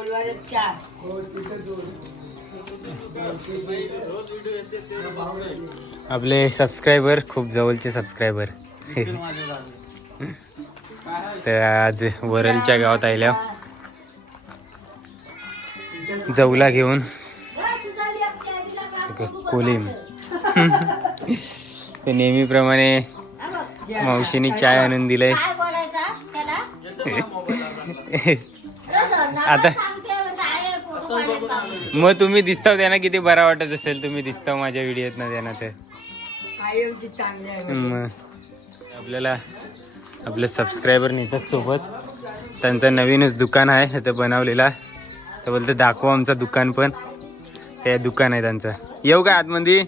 चार. आपले सबस्क्रायबर खूप जवळचे सबस्क्रायबर तर आज वरलच्या गावात आल्या जवला घेऊन. कोलीम तर नेहमीप्रमाणे मावशीने चाय आणून दिलाय. आता. मग तुम्ही दिसताव त्यांना किती बरा वाटत असेल तुम्ही दिसताव माझ्या व्हिडिओत ना त्यांना मग आपल्याला आपले सबस्क्रायबर नेतात सोबत. त्यांचं नवीनच दुकान आहे इथं बनवलेला तर बोलतं दाखवा आमचं दुकान पण. ते दुकान आहे त्यांचं. येऊ का आतमध्ये?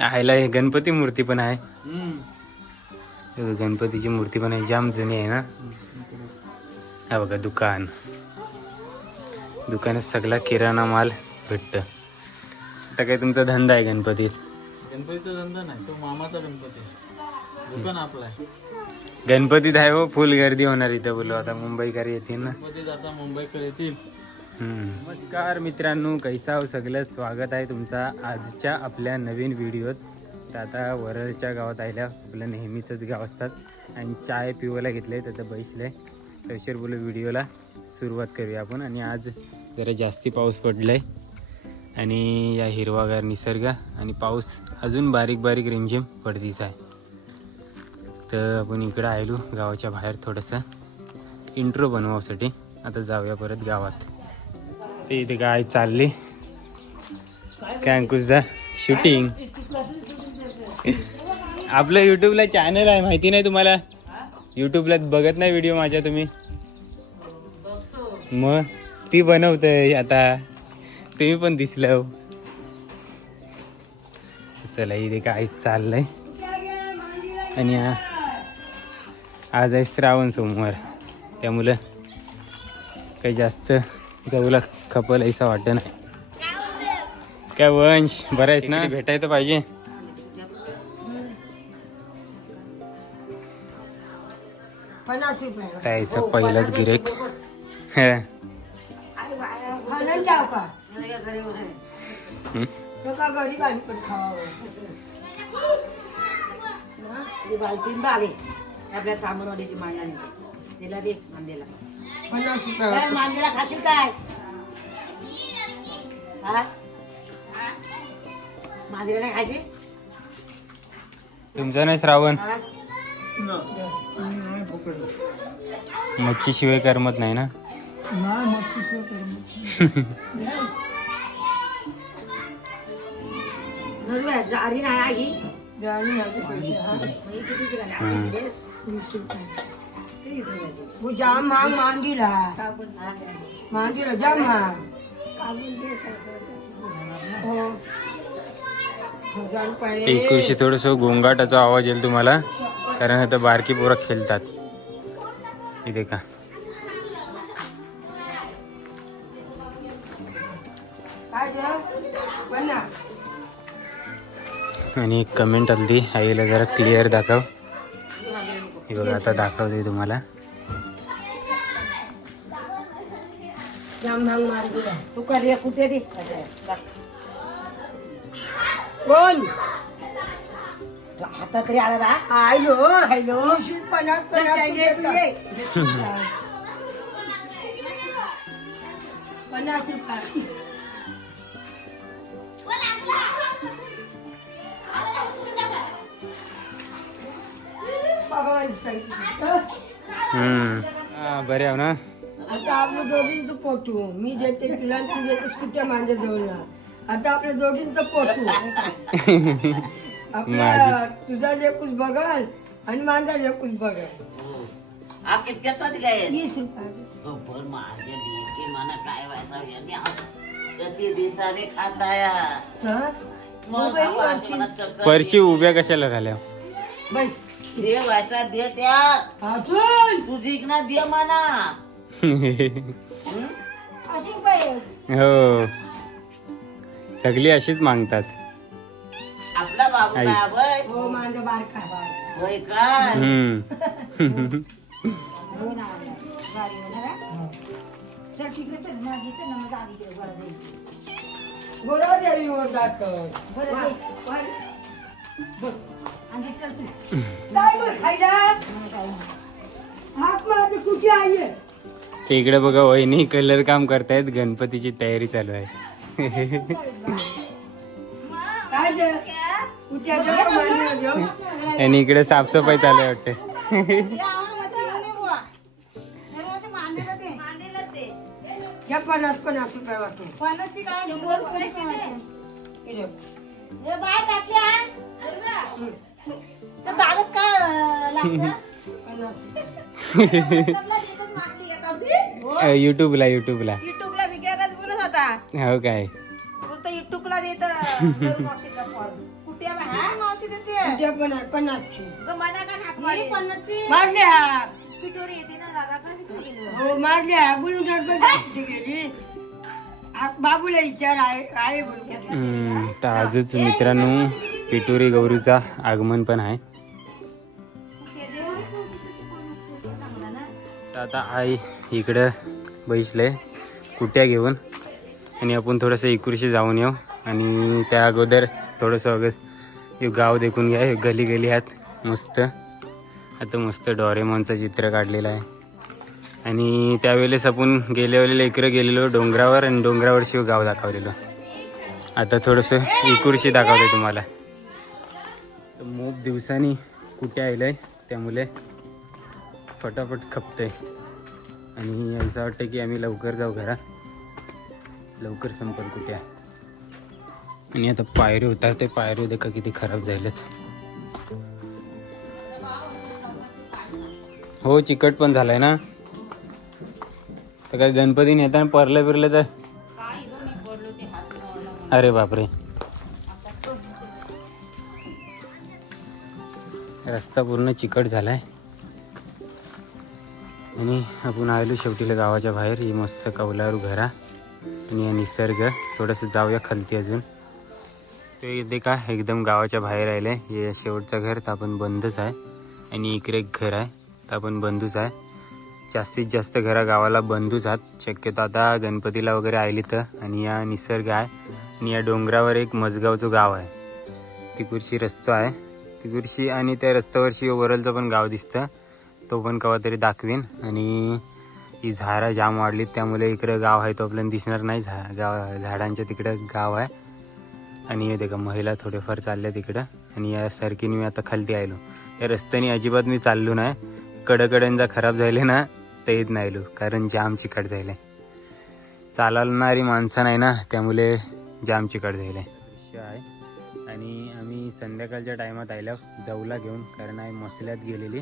आयला हे गणपती मूर्ती पण आहे. गणपतीची मूर्ती पण आहे जाम जुनी आहे ना? हा बघा दुकान. दुकानात सगळा किराणा माल भेटतं. आता काय तुमचा धंदा आहे गणपतीत? गणपतीचा धंदा नाही तो मामाचा गणपती दुकान आपला आहे. गणपतीत आहे हो फुल गर्दी होणार इथं बोलो आता मुंबईकर येतील ना? आता मुंबईकर येतील. नमस्कार मित्रांनो कैसा हो? सगळं स्वागत आहे तुमचा आजच्या आपल्या नवीन व्हिडिओत. तर आता वरळच्या गावात आल्या आपलं नेहमीचंच गाव असतात. आणि चाय पिवायला घेतलंय तर बैसलंय तशीर बोलू व्हिडिओला. सुरुवात करूया आपण. आणि आज जरा जास्ती पाऊस पडलाय. आणि या हिरवागार निसर्ग आणि पाऊस अजून बारीक बारीक रिमझिम पडतीच आहे. तर आपण इकडं आयलो गावाच्या बाहेर थोडंसं इंट्रो बनवासाठी आता जाऊया परत गावात. ते इथे गाय चालली. काय अंकुशदा? शूटिंग आपलं युट्यूबला चॅनल आहे माहिती नाही तुम्हाला? युट्यूबला बघत नाही व्हिडिओ माझ्या तुम्ही? मग ती बनवतय आता. तुम्ही पण दिसलं हो. चला इथे काय चाललंय? आणि आज आहे श्रावण सोमवार. त्यामुळं काही जास्त जाऊला खपल ऐसा वाटत नाही. काय वंश? बरं आहेस ना? भेटायचं पाहिजे. पन्नास रुपये. त्याचं पहिलंच गिरेक बालतीन आपल्या सामानवाडीची मांडणी. तिला दे मांदेला पन्नास काय रुपये मांदेला खाशील काय? हा? मांदेला खायची? तुमचं नाही श्रावण. हा? मच्छी शिवाय करमत नाही ना जारी नाही आगी. वो जाम जाम हो एकुशे थोडस गोंगाटाचा आवाज येईल तुम्हाला कारण आता बारकी पोरं खेळतात. इथे का आणि एक कमेंट आली आईला जरा क्लिअर दाखव. हे बघा आता दाखवते तुम्हाला. तू कुठे. कोण आता तरी आला ना? आयलो. पन्नास रुपये. हा, बरे आहो ना. आता आपलं दोघींचं पोटू. मी देते तुला आणि तू देतेस कुठ्या माझ्या जवळला आता आपल्या दोघींचं पोटू. आपला तुझा लेकूस बघाल आणि माझा लेकूस बघाल. हा. कितक्याचा दिलाय वीस रुपये गब्बर माझ्या लेकी मला काय व्हायचा यांनी आज किती दिवसाने खाताया हा? मग हो बाई, बाबा, वर्षी. मला चक्कर परशी उभ्या कशाला झाल्या? बस. दे व्हायचा दे त्या अजून? तुझी ना दे म्हणा. अशी पाहिजे हो. सगळी अशीच मागतात. बाबू आई. वय हो माझा बारका. हम्म. हो ना गाडी होणार? चल ठीक आहे चल ना घेते ना मग गाडी दे बरं जायची बरोबर यावी वर जात बरं दे. आणि चल तू. काय गं, खायला. काय नाही. हात मारते कुठे आहे? ते इकडे बघा वहिनी कलर काम करतायत. गणपतीची तयारी चालू आहे. आणि इकडे साफसफाई चालू आहे वाटते. पन्नास रुपये. दादाच काय युट्यूबला युट्यूबला युट्यूबला विकायलाच बोलत होता. हो काय? बोलतो युट्यूबला देत. पन्नासची ग का हाक मारले? हा. येते ना हो मारले हा. बोलून पण गेली हा बाबूला विचार आहे आहे बोलून हम्म, तर आजच मित्रांनो पिटुरी गौरीचा आगमन पण आहे. तर आता आई इकडं बैसले कुट्या घेऊन. आणि आपण थोडंसं इकुरशी जाऊन येऊ. आणि त्या अगोदर थोडंसं अगोदर हे गाव देखून घ्या हे गली गली आहेत मस्त. आता मस्त डॉरेमॉनचं चित्र काढलेलं आहे. आणि त्यावेळेस आपण गेल्या वेळेला इकडं गेलेलो डोंगरावर आणि डोंगरावर शिव गाव दाखवलेलं. आता थोडंसं इकुरशी दाखवते तुम्हाला. मोप दिवसांनी कुठे आलं आहे त्यामुळे फटाफट खपतंय. आणि असं वाटतं की आम्ही लवकर जाऊ घरा. लवकर संपल कुठे आणि आता पायरी होता ते पायरी देखा किती खराब झालेत हो चिकट पण झालाय ना. तर काय गणपती नेताना परलं बिरलं तर अरे बापरे. रस्ता पूर्ण चिकट झालाय. आणि आपण आलो शेवटीला गावाच्या बाहेर ही मस्त कौलारू घरा. आणि निसर्ग थोडंसं जाऊया खालती अजून. ते इथे का एकदम गावाच्या बाहेर आले हे शेवटचं घर तर आपण बंदच आहे. आणि इकडे एक घर आहे तर आपण बंदूच आहे. जास्तीत जास्त घरा गावाला बंदूच आहात. शक्यतो आता गणपतीला वगैरे आली तर. आणि या निसर्ग आहे. आणि या डोंगरावर एक मजगावचं गाव आहे. तिकुरशी रस्तो आहे. तिकुरशी आणि त्या रस्त्यावरशी वरलचं पण गाव दिसतं. तो पण केव्हा तरी दाखवीन. आणि ही झाडं जाम वाढलीत. त्यामुळे इकडं गाव आहे तो आपल्याला दिसणार नाही. झा गाव झाडांच्या तिकडं गाव आहे. आणि हे का महिला थोडेफार चालल्या तिकडं. आणि या सारखीने मी आता खालती आलो या रस्त्याने अजिबात मी चाललो नाही कडकड्यांचा खराब झाले ना तर येत नाही आलो कारण जाम चिकट झाले. चालणारी माणसं नाही ना त्यामुळे जाम चिकट झाले. दृश्य आहे. आणि आम्ही संध्याकाळच्या टायमात आल्या जाऊला घेऊन कारण आम्ही मसल्यात गेलेली.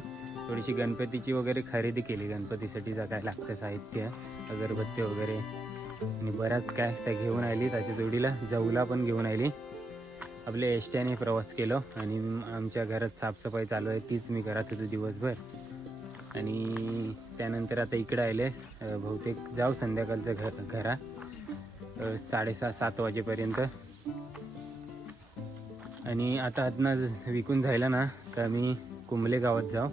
थोडीशी गणपतीची वगैरे खरेदी केली. गणपतीसाठी जगायला लागतं साहित्य अगरबत्ती वगैरे. आणि बऱ्याच काय त्या घेऊन आली त्याच्या जोडीला. जाऊला पण घेऊन आली. आपल्या एसट्याने प्रवास केलो आणि आमच्या घरात साफसफाई चालू आहे. तीच मी करत होतो दिवसभर. आणि त्यानंतर आता इकडं आले. बहुतेक जाऊ संध्याकाळचं घर घरा. साडेसहा सात वाजेपर्यंत. आणि आता आतनं विकून झालं ना का मी कुंबले गावात जाऊ.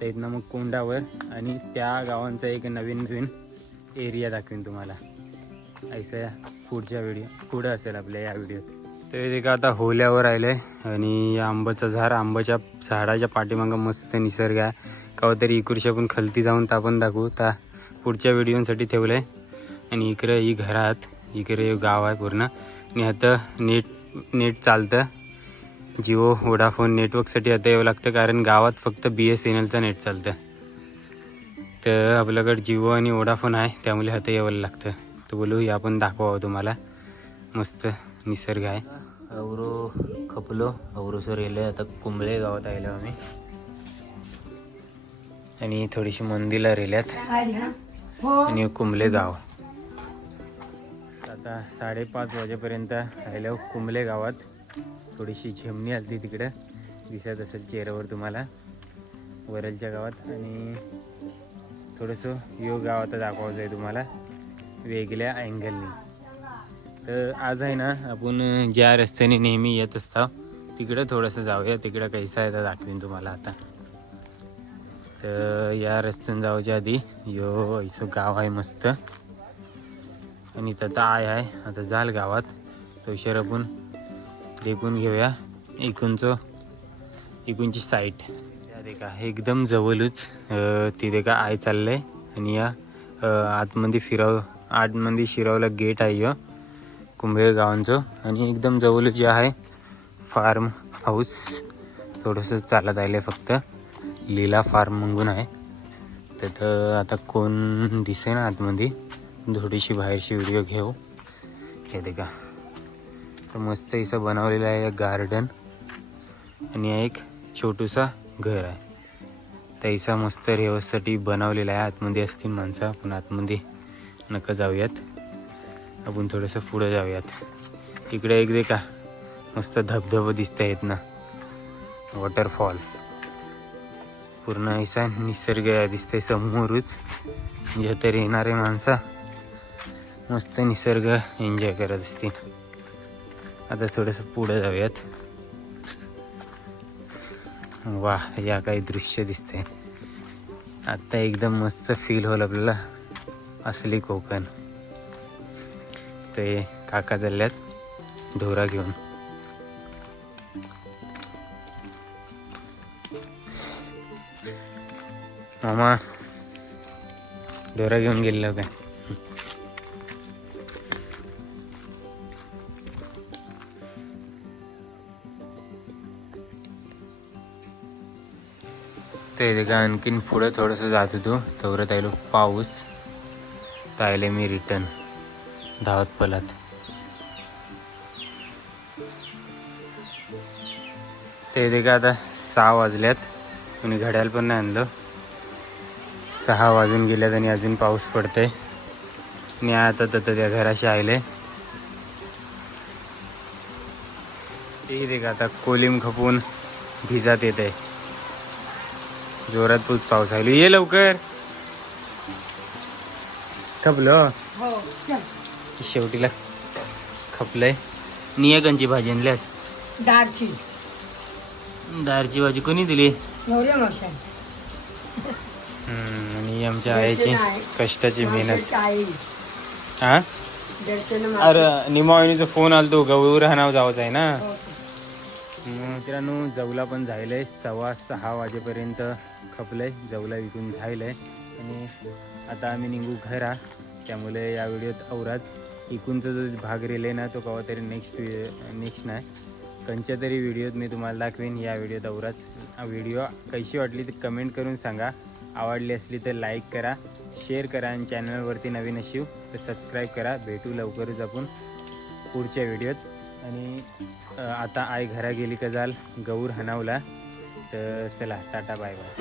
तर इथनं मग कोंडावर आणि त्या गावांचा एक नवीन नवीन एरिया दाखवीन तुम्हाला. ऐसा पुढच्या व्हिडिओ पुढं असेल आपल्या या व्हिडिओत तर ते का आता होल्यावर आले आणि या आंबाचं झाड आंब्याच्या झाडाच्या पाठीमागं मस्त निसर्ग आहे. कवा तरी इकडच्या पण खालती जाऊन तापण दाखवू. ता पुढच्या व्हिडिओसाठी ठेवलं आहे आणि इकडे ही घरात इकडे गाव आहे पूर्ण. आणि आता नेट नेट चालतं. जिओ वोडाफोन नेटवर्कसाठी आता यावं लागतं कारण गावात फक्त बी एस एन एलचं नेट चालतं. तर आपल्याकडे जिओ आणि वोडाफोन आहे त्यामुळे हात यावं लागतं. तर बोलू हे आपण दाखवावं तुम्हाला. मस्त निसर्ग आहे. औरो खपलो. औरोसर गेलो. आता कुंबळे गावात आलो आम्ही. आणि थोडीशी मंदिरला रेल्यात आणि कुंबले गाव. आता साडेपाच वाजेपर्यंत राहिलो कुंबले गावात. थोडीशी झेमणी आली तिकडं. दिसत असेल चेहऱ्यावर तुम्हाला. वरलच्या गावात. आणि थोडंसं यो गाव आता दाखवायचं आहे तुम्हाला. वेगळ्या अँगलनी तर आज आहे ना आपण ज्या रस्त्याने नेहमी येत असतो तिकडं थोडंसं जाऊया. तिकडं कैसा आहे तर दाखवीन तुम्हाला आता. तर या रस्त्याने जाऊच्या आधी यो ऐसो गाव आहे मस्त. आणि तर आय आहे. आता जाल गावात. तो आपण देखून घेऊया. इकूनचं इकूनची साईट देखा एकदम जवळच तिथे का आय चाललंय आणि या आतमध्ये फिराव आतमध्ये शिरावला गेट आहे कुंभे गावांचं. आणि एकदम जवळच जे आहे फार्म हाऊस थोडंसं चालत आलं फक्त. लीला फार्म म्हणून आहे. तर आता कोण दिसे ना आतमध्ये थोडीशी बाहेरची व्हिडिओ घेऊ. हे देखा तर मस्त इथं बनवलेलं आहे गार्डन आणि एक छोटूसा घर. आहे त्याचा मस्त रेवसाठी बनवलेला आहे. आतमध्ये असतील माणसं. आपण आतमध्ये नका जाऊयात. आपण थोडंसं पुढं जाऊयात. इकडे एक दे का मस्त धबधबं दिसत आहेत ना. वॉटरफॉल. पूर्ण ऐसा निसर्ग दिसतंय समोरच. म्हणजे तर येणारे माणसं. मस्त निसर्ग एन्जॉय करत असतील. आता थोडंसं पुढं जाऊयात. वा या काही दृश्य दिसते आत्ता एकदम मस्त फील होईल आपल्याला असली कोकण. ते काका चालल्यात ढोरा घेऊन. मामा ढोरा घेऊन गेलेलो काय ते का आणखीन पुढं थोडंसं जात होतो तेवढं आयलो पाऊस. तायले मी रिटर्न धावत पलात. ते दे का आता सहा वाजल्यात. मी घड्याळ पण नाही आणलं. सहा वाजून गेल्यात आणि अजून पाऊस पडतंय. आणि आता तर त्या घराशी आले ते दे का आता कोलिम खपून भिजात येत आहे जोरात खूप पाऊस आहे ये लवकर. खपलं? हो शेवटीला खपलंय. नियकांची भाजी आणल्यास दारची. दारची भाजी कोणी दिली? आणि आमच्या आईची कष्टाची मेहनत. हा? अरे निमावणीचा फोन आलतो गौर हानाव जावंच आहे ना. मग मित्रांनो जवला पण झालंय सव्वा सहा वाजेपर्यंत खपलं आहे जवला विकून झालं आहे आणि आता आम्ही निघू घरा. त्यामुळे या व्हिडिओत औरात. इकूनचा जो भाग रेले ना तो कवा तरी नेक्स्ट नेक्स्ट नाही. कंच्या तरी व्हिडिओत मी तुम्हाला दाखवेन या व्हिडिओत औरात. व्हिडिओ कशी वाटली तर कमेंट करून सांगा. आवडली असली तर लाईक करा शेअर करा आणि चॅनलवरती नवीन अशीव तर सबस्क्राईब करा. भेटू लवकरच आपण पुढच्या व्हिडिओत. आणि आता आई घरा गेली का जाल गौर हनावला तर चला टाटा बाय बाय